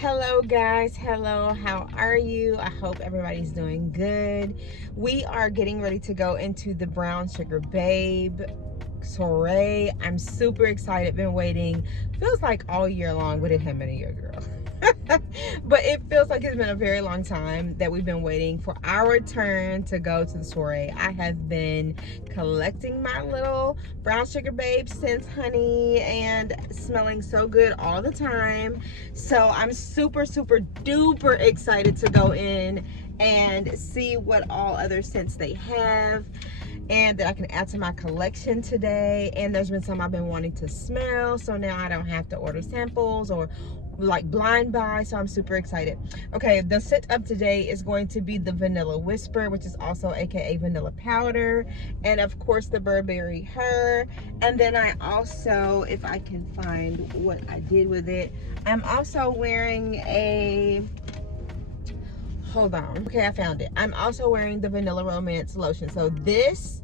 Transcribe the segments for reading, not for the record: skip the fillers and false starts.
Hello guys, hello, how are you? I hope everybody's doing good. We are getting ready to go into the Brown Sugar Babe soirée. I'm super excited, been waiting, feels like all year long, but it hasn't been a year, girl. But it feels like it's been a very long time that we've been waiting for our turn to go to the soirée. I have been collecting my little Brown Sugar Babe scents, honey, and smelling so good all the time. So I'm super duper excited to go in and see what all other scents they have and that I can add to my collection today. And there's been some I've been wanting to smell, so now I don't have to order samples or like blind buy, so I'm super excited. Okay, the scent of today is going to be the Vanilla Whisper, which is also aka vanilla powder, and of course the Burberry Her. And then I also, if I can find what I did with it, I'm also wearing a, hold on, okay, I found it. I'm also wearing the Vanilla Romance lotion. So this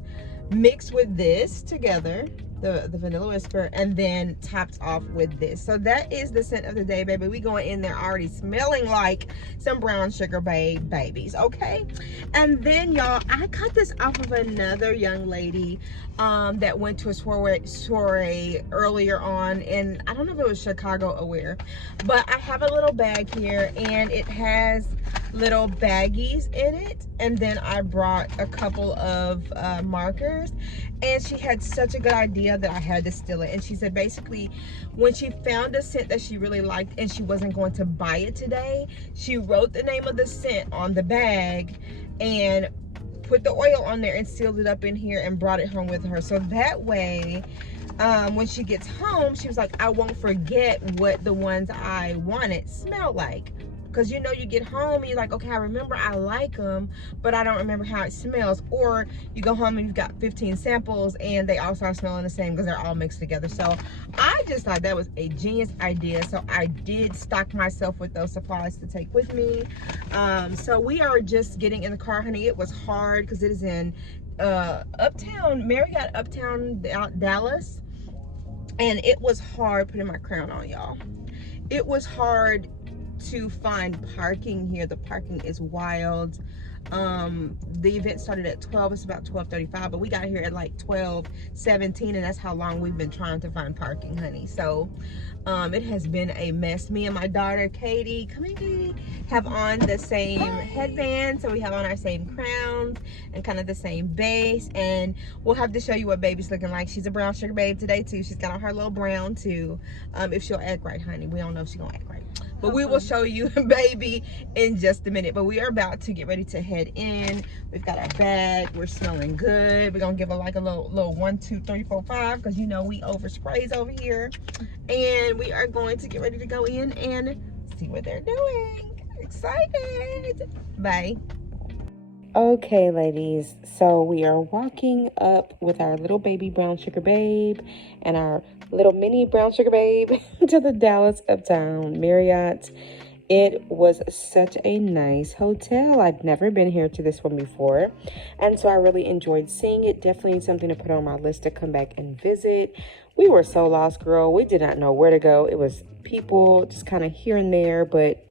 mixed with this together, the Vanilla Whisper, and then topped off with this. So that is the scent of the day, baby. We going in there already smelling like some Brown Sugar Babe babies, okay? And then y'all, I got this off of another young lady that went to a soirée earlier on, and I don't know if it was Chicago or where, but I have a little bag here and it has little baggies in it. And then I brought a couple of markers, and she had such a good idea that I had to steal it. And she said basically when she found a scent that she really liked and she wasn't going to buy it today, she wrote the name of the scent on the bag and put the oil on there and sealed it up in here and brought it home with her. So that way when she gets home, she was like, I won't forget what the ones I wanted smell like. Because you know, you get home and you're like, okay, I remember I like them, but I don't remember how it smells. Or you go home and you've got 15 samples and they all start smelling the same because they're all mixed together. So I just thought that was a genius idea. So I did stock myself with those supplies to take with me. So we are just getting in the car, honey. It was hard because it is in uptown, Marriott Uptown Dallas. And it was hard putting my crown on, y'all. It was hard to find parking here. The parking is wild. The event started at 12. It's about 12:35, but we got here at like 12:17, and that's how long we've been trying to find parking, honey. So it has been a mess. Me and my daughter Katie, come in, Katie, have on the same headband, so we have on our same crowns and kind of the same base. And we'll have to show you what baby's looking like. She's a Brown Sugar Babe today too. She's got on her little brown too. If she'll act right, honey. We don't know if she's gonna act right, but we will show you baby in just a minute. But we are about to get ready to head in. We've got our bag. We're smelling good. We're gonna give her like a little 1, 2, 3, 4, 5, because you know we oversprays over here. And we are going to get ready to go in and see what they're doing. Excited. Bye. Okay, ladies, so we are walking up with our little baby Brown Sugar Babe and our little mini Brown Sugar Babe to the Dallas Uptown Marriott. It was such a nice hotel. I'd never been here to this one before, and so I really enjoyed seeing it. Definitely something to put on my list to come back and visit. We were so lost, girl. We did not know where to go. It was people just kind of here and there, but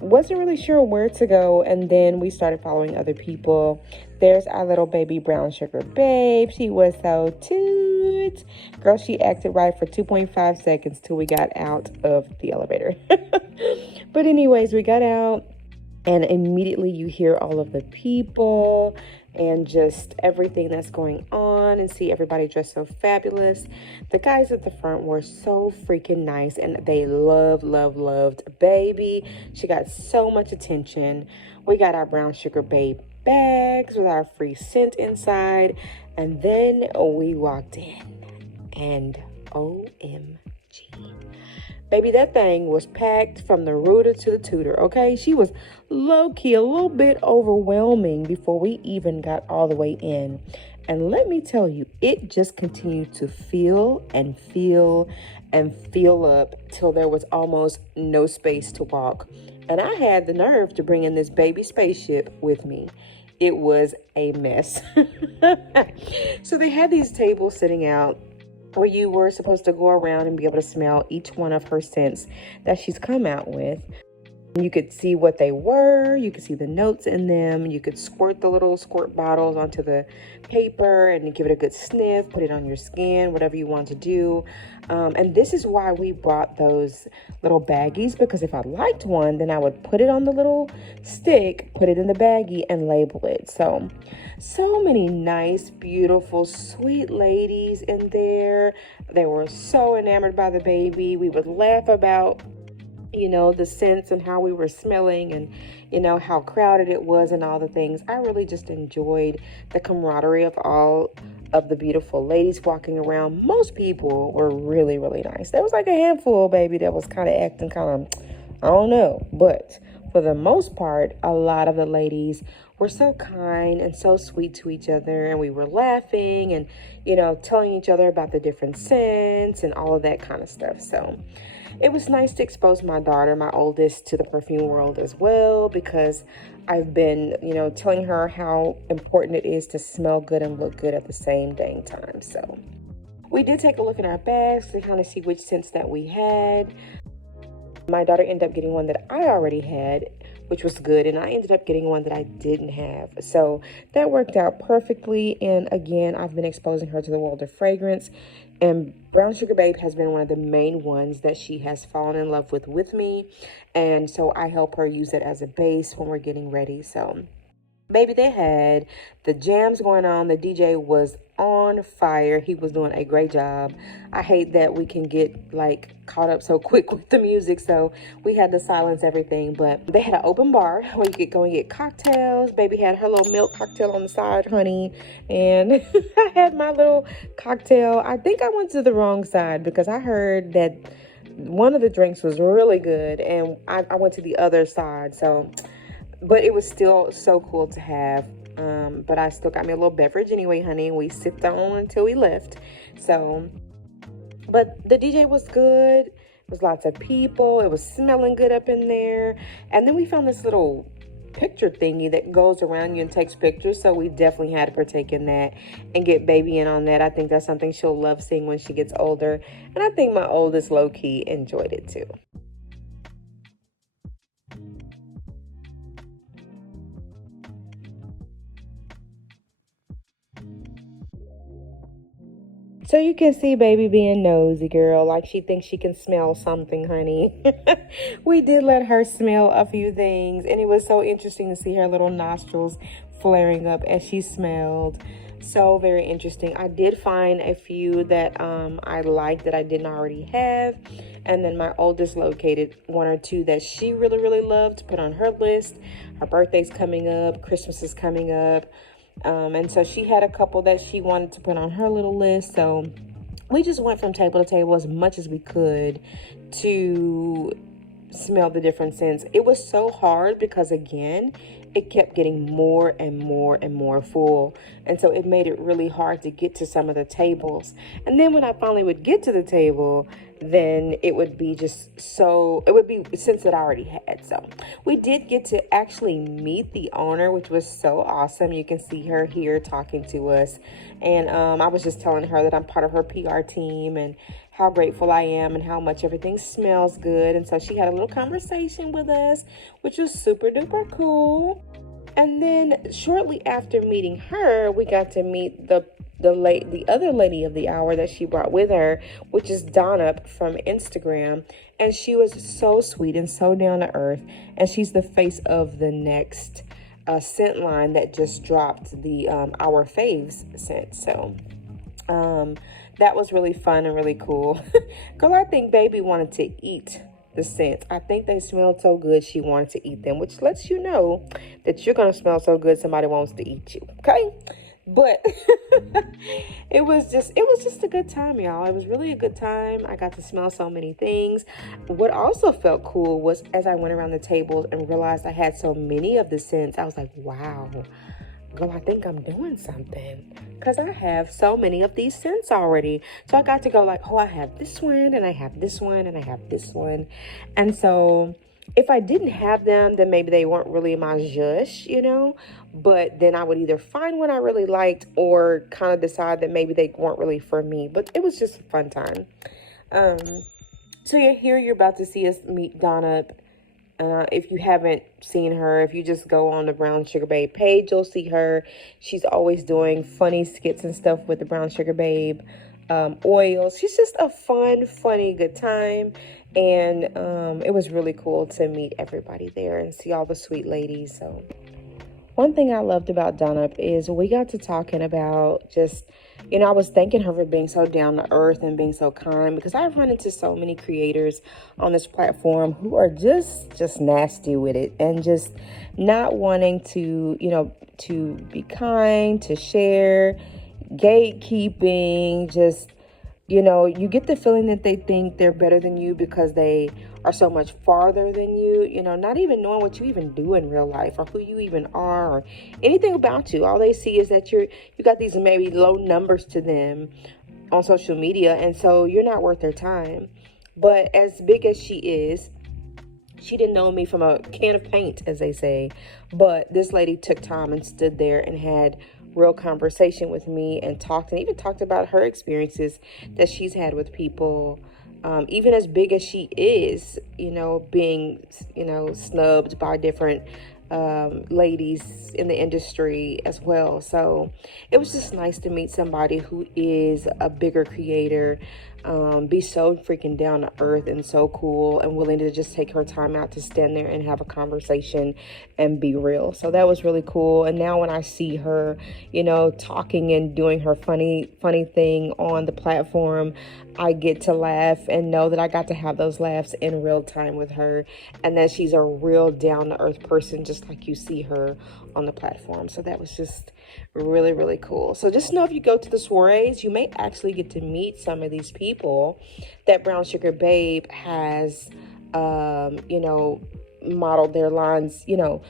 wasn't really sure where to go. And then we started following other people. There's our little baby Brown Sugar Babe. She was so cute, girl. She acted right for 2.5 seconds till we got out of the elevator. But anyways, we got out and immediately you hear all of the people and just everything that's going on and see everybody dressed so fabulous. The guys at the front were so freaking nice and they loved baby. She got so much attention. We got our Brown Sugar Babe bags with our free scent inside, and then we walked in and OMG, baby, that thing was packed from the rooter to the tutor, okay? She was low-key a little bit overwhelming before we even got all the way in. And let me tell you, it just continued to fill and fill and fill up till there was almost no space to walk. And I had the nerve to bring in this baby spaceship with me. It was a mess. So they had these tables sitting out where you were supposed to go around and be able to smell each one of her scents that she's come out with. You could see what they were, you could see the notes in them, you could squirt the little squirt bottles onto the paper and give it a good sniff, put it on your skin, whatever you want to do. And this is why we brought those little baggies, because if I liked one, then I would put it on the little stick, put it in the baggie and label it. So many nice, beautiful, sweet ladies in there. They were so enamored by the baby. We would laugh about, you know, the scents and how we were smelling and, you know, how crowded it was and all the things. I really just enjoyed the camaraderie of all of the beautiful ladies walking around. Most people were really, really nice. There was like a handful, baby, that was kind of acting kind of, I don't know. But for the most part, a lot of the ladies were so kind and so sweet to each other. And we were laughing and, you know, telling each other about the different scents and all of that kind of stuff. So it was nice to expose my daughter, my oldest, to the perfume world as well, because I've been, you know, telling her how important it is to smell good and look good at the same dang time. So we did take a look in our bags to kind of see which scents that we had. My daughter ended up getting one that I already had, which was good, and I ended up getting one that I didn't have. So that worked out perfectly. And again, I've been exposing her to the world of fragrance, and Brown Sugar Babe has been one of the main ones that she has fallen in love with me. And so I help her use it as a base when we're getting ready. So baby, they had the jams going on. The DJ was on fire. He was doing a great job. I hate that we can get like caught up so quick with the music, so we had to silence everything. But they had an open bar where you could go and get cocktails. Baby had her little milk cocktail on the side, honey, and I had my little cocktail. I think I went to the wrong side because I heard that one of the drinks was really good, and I went to the other side. So but it was still so cool to have. But I still got me a little beverage anyway, honey, and we sipped on until we left. So, but the DJ was good. There was lots of people. It was smelling good up in there. And then we found this little picture thingy that goes around you and takes pictures. So we definitely had to partake in that and get baby in on that. I think that's something she'll love seeing when she gets older. And I think my oldest low-key enjoyed it too. So you can see baby being nosy, girl. Like she thinks she can smell something, honey. We did let her smell a few things, and it was so interesting to see her little nostrils flaring up as she smelled. So very interesting. I did find a few that I liked that I didn't already have. And then my oldest located one or two that she really, really loved to put on her list. Her birthday's coming up. Christmas is coming up. And so she had a couple that she wanted to put on her little list. So we just went from table to table as much as we could to smell the different scents. It was so hard because, again, it kept getting more and more and more full. And so it made it really hard to get to some of the tables. And then when I finally would get to the table, then it would be just so, it would be scents that I already had. So we did get to actually meet the owner, which was so awesome. You can see her here talking to us. And I was just telling her that I'm part of her PR team and how grateful I am and how much everything smells good. And so she had a little conversation with us, which was super duper cool. And then shortly after meeting her, we got to meet the other lady of the hour that she brought with her, which is Donna from Instagram. And she was so sweet and so down to earth. And she's the face of the next scent line that just dropped, the Our Faves scent. So that was really fun and really cool. Girl, I think baby wanted to eat the scents. I think they smelled so good she wanted to eat them, which lets you know that you're gonna smell so good somebody wants to eat you. Okay, but it was just a good time, y'all. It was really a good time. I got to smell so many things. What also felt cool was as I went around the tables and realized I had so many of the scents, I was like, wow, girl, I think I'm doing something because I have so many of these scents already. So I got to go like, oh, I have this one and I have this one and I have this one. And so If I didn't have them, then maybe they weren't really my zhush, you know. But then I would either find one I really liked or kind of decide that maybe they weren't really for me. But it was just a fun time. So yeah, here you're about to see us meet Donna. If you haven't seen her, if you just go on the Brown Sugar Babe page, you'll see her. She's always doing funny skits and stuff with the Brown Sugar Babe oils. She's just a fun, funny, good time. And it was really cool to meet everybody there and see all the sweet ladies. So one thing I loved about Donna is we got to talking about just, you know, I was thanking her for being so down to earth and being so kind, because I've run into so many creators on this platform who are just nasty with it and just not wanting to, you know, to be kind, to share, gatekeeping, just, you know, you get the feeling that they think they're better than you because they are so much farther than you, know, not even knowing what you even do in real life or who you even are or anything about you. All they see is that you got these maybe low numbers to them on social media, and so you're not worth their time. But as big as she is, she didn't know me from a can of paint, as they say. But this lady took time and stood there and had real conversation with me and even talked about her experiences that she's had with people. Even as big as she is, you know, being, you know, snubbed by different ladies in the industry as well. So it was just nice to meet somebody who is a bigger creator, be so freaking down to earth and so cool and willing to just take her time out to stand there and have a conversation and be real. So that was really cool. And now when I see her, you know, talking and doing her funny thing on the platform, I get to laugh and know that I got to have those laughs in real time with her, and that she's a real down to earth person, just like you see her on the platform. So that was just really, really cool. So just know if you go to the soirees, you may actually get to meet some of these people that Brown Sugar Babe has, you know, modeled their lines, you know,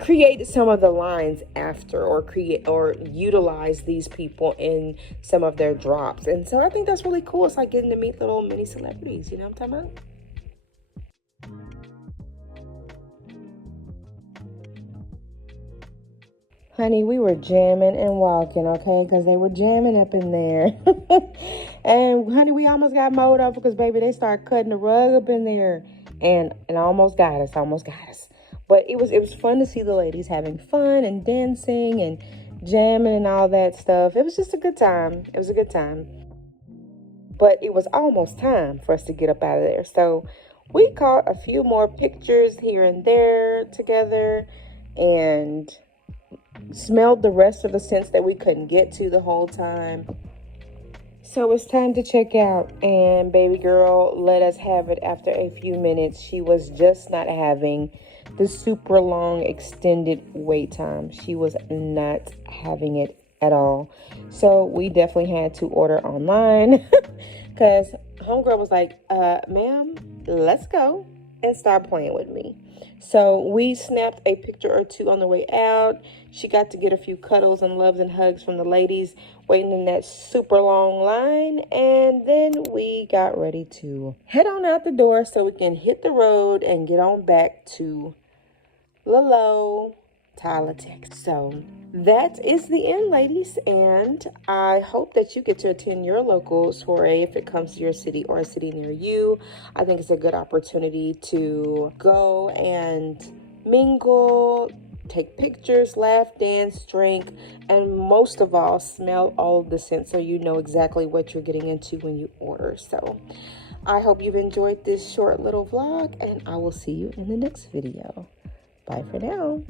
created some of the lines after, or utilize these people in some of their drops. And so I think that's really cool. It's like getting to meet little mini celebrities, you know what I'm talking about? Honey, we were jamming and walking, okay? Because they were jamming up in there. And, honey, we almost got mowed up because, baby, they started cutting the rug up in there. And almost got us, But it was fun to see the ladies having fun and dancing and jamming and all that stuff. It was just a good time. It was a good time. But it was almost time for us to get up out of there. So we caught a few more pictures here and there together and smelled the rest of the scents that we couldn't get to the whole time. So it's time to check out, and baby girl let us have it after a few minutes. She was just not having the super long extended wait time. She was not having it at all. So we definitely had to order online because homegirl was like, ma'am, let's go, and stop playing with me. So we snapped a picture or two on the way out. She got to get a few cuddles and loves and hugs from the ladies waiting in that super long line. And then we got ready to head on out the door so we can hit the road and get on back to Dallas Tx. So that is the end, ladies, and I hope that you get to attend your local soiree if it comes to your city or a city near you. I think it's a good opportunity to go and mingle, take pictures, laugh, dance, drink, and most of all, smell all of the scents so you know exactly what you're getting into when you order. So I hope you've enjoyed this short little vlog, and I will see you in the next video. Bye for now.